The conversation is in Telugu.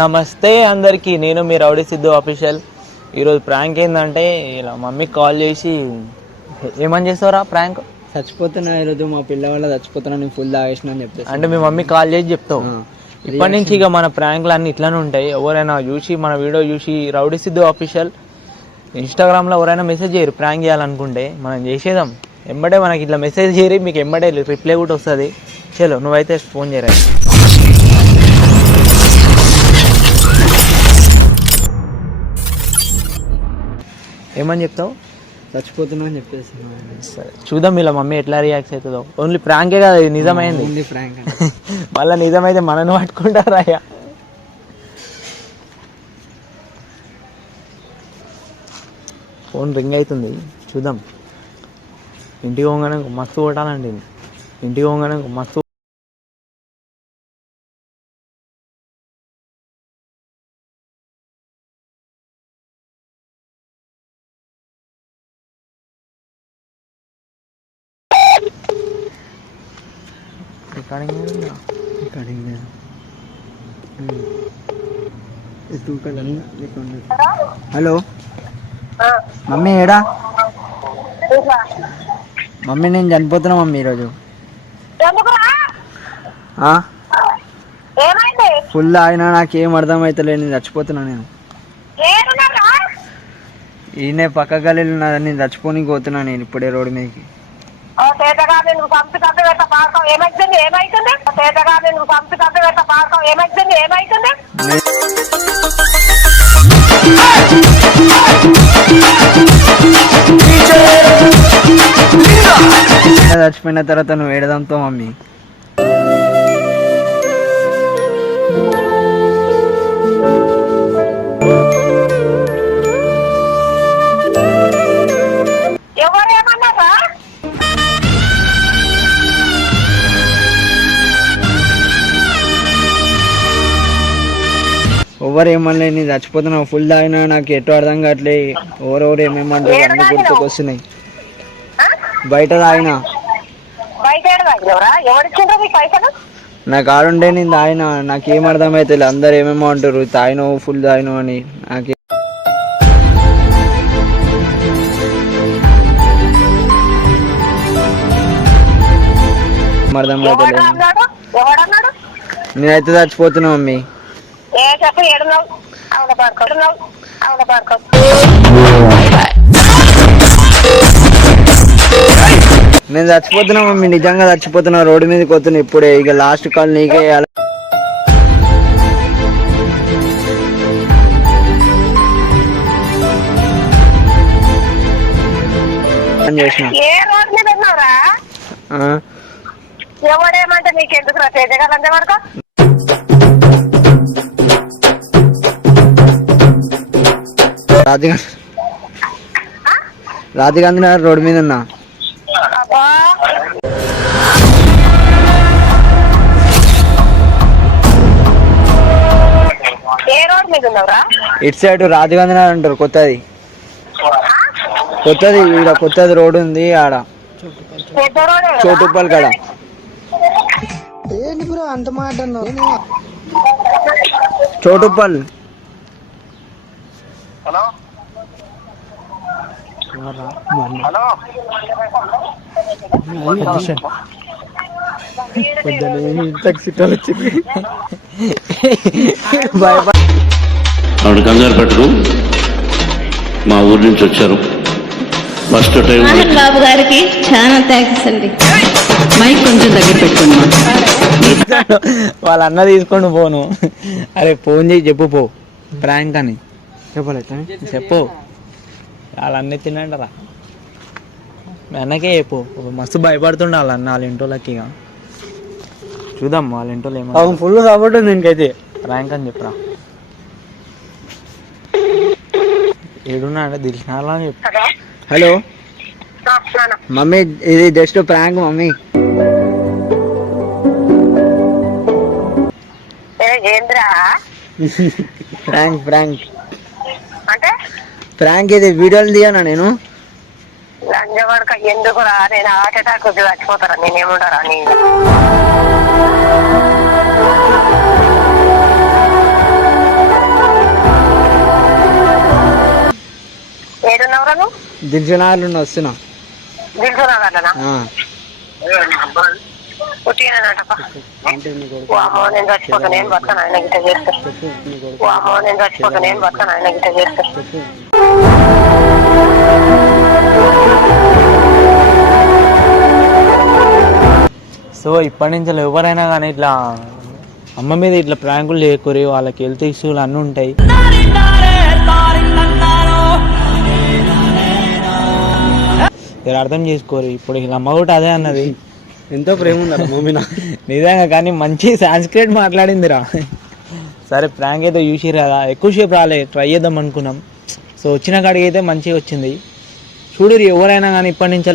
నమస్తే అందరికీ, నేను మీ రౌడీ సిద్ధు ఆఫీషియల్. ఈరోజు ప్రాంక్ ఏంటంటే, ఇలా మమ్మీకి కాల్ చేసి ఏమని చేస్తావురా ప్రాంక్? చచ్చిపోతున్నా ఈరోజు మా పిల్లవాళ్ళ చచ్చిపోతున్నా, నేను ఫుల్ తాగేసిన అని చెప్తే అంటే మీ మమ్మీ కాల్ చేసి చెప్తావు. ఇప్పటి నుంచి ఇక మన ప్రాంక్లు అన్నీ ఇట్లానే ఉంటాయి. ఎవరైనా చూసి మన వీడియో చూసి రౌడీ సిద్ధు ఆఫీషియల్ ఇన్స్టాగ్రామ్లో ఎవరైనా మెసేజ్ చేయరు ప్రాంక్ చేయాలనుకుంటే, మనం చేసేద్దాం. ఎంబడే మనకి ఇట్లా మెసేజ్ చేయరు, మీకు ఎంబడే రిప్లై కూడా వస్తుంది. చలో నువ్వైతే ఫోన్ చేయరా. ఏమని చెప్తావు? చచ్చిపోతున్నా అని చెప్పేసి. సరే చూద్దాం ఇలా మమ్మీ ఎట్లా రియాక్ట్ అవుతుందో. ఓన్లీ ప్రాంకే కదా, నిజమైంది. మళ్ళీ నిజమైతే మనను పట్టుకుంటారా? ఫోన్ రింగ్ అవుతుంది, చూద్దాం. ఇంటికి పోగానే మస్తు కొట్టాలండి, ఇంటికి పోగానే మస్తు. హలో మమ్మీ, ఏడా మమ్మీ? నేను చనిపోతున్నా మమ్మీ ఈరోజు. ఫుల్ ఆయన నాకేం అర్థం అవుతలేదు, నేను చచ్చిపోతున్నా. నేను ఈయనే పక్క గలీలు ఉన్నా, నేను చచ్చిపోని పోతున్నా నేను ఇప్పుడే రోడ్డు మీదకి. చచ్చిపోయిన తర్వాత నువ్వు ఏడదంతో మమ్మీ. ఎవరు ఏమన్నా, నేను చచ్చిపోతున్నావు ఫుల్ తాగినా, నాకు ఎటు అర్థం కావట్లే. ఎవరెవరు ఏమేమంటారు అన్ని గుర్తుకొస్తున్నాయి. బయట తాగినా, నా కాడుండే నేను తాగినా, నాకేం అర్థం అవుతుంది. అందరు ఏమేమో అంటారు, తాగినావు ఫుల్ తాగినావు అని. నాకే అర్థం అవుతలేదు. నేనైతే చచ్చిపోతున్నా మమ్మీ. నేను చచ్చిపోతున్నా మమ్మీ, నిజంగా చచ్చిపోతున్నా. రోడ్డు మీదకి పోతున్నా ఇప్పుడే. ఇక లాస్ట్ కాల్ నీకే వేయాలి. చేసిన రాజీవ్ గాంధీ నగర్ రోడ్డు మీద ఉన్నా. ఇటు సైడ్ రాజీవ్ గాంధీ నగర్ అంటారు, కొత్తది ఈడ కొత్తది రోడ్డు ఉంది ఆడ, చోటుప్పల్ కాడ. ఏంటి బ్రో అంత మాట అన్నావు? చోటుప్పల్. హలో ఆవిడ కంగారు పెట్టరు, మా ఊరి నుంచి వచ్చారు. ఫస్ట్ టైం బాబు గారికి చాలా థ్యాంక్స్ అండి. మైక్ కొంచెం దగ్గర పెట్టుకోండి. వాళ్ళ అన్న తీసుకొని పోను. అరే ఫోన్ చేసి చెప్పు పో ప్రాంక్ అని చెప్పు. వాళ్ళ అన్న తినంటారా, మీ అన్నకే చెప్పు. మస్తు భయపడుతుండే వాళ్ళ అన్న, వాళ్ళ ఇంటోళ్ళకి. ఇక చూద్దాం వాళ్ళ ఇంటోళ్ళు ఏమో. ఫుల్ సపోర్ట్ ఉంది దీనికైతే. ప్రాంక్ అని చెప్పురా. ఏడున్నా అంటే తెలిసినారా అని చెప్పు. హలో మమ్మీ, ఇది just prank mummy. Prank prank ఇది వీడియోలు తీయనా నేను? ఎందుకు రా, నేను హార్ట్ అటాక్ వచ్చి చచ్చిపోతారా, నేనేముంటారా నీ ఎక్కడను దిల్జనాలు వస్తున్నా. దిల్సునగర్లనా పుట్టినటప్ప వామో నేను చచ్చిపోతా నేను బతాను ఆయన గిట్ట చేస్తే వామో నేను చచ్చిపోతా నేను బతాను ఆయన గిట్ట చేస్తే సో ఇప్పటి నుంచి ఎవరైనా కానీ ఇట్లా అమ్మ మీద ఇట్లా ప్రాంకులు చేయకూరి, వాళ్ళకి హెల్త్ ఇష్యూలు అన్నీ ఉంటాయి. మీరు అర్థం చేసుకోరు. ఇప్పుడు వీళ్ళ అమ్మ కూడా అదే అన్నది, ఎంతో ప్రేమ ఉందా మమ్మీ నిజంగా. కానీ మంచి సాంస్క్రిట్ మాట్లాడిందిరా. సరే ప్రాంక్ అయితే చూసిరు కదా, ఎక్కువసేపు రాలే, ట్రై చేద్దాం అనుకున్నాం. సో వచ్చిన కాడికి అయితే మంచిగా వచ్చింది. చూడరు ఎవరైనా కానీ ఇప్పటి నుంచి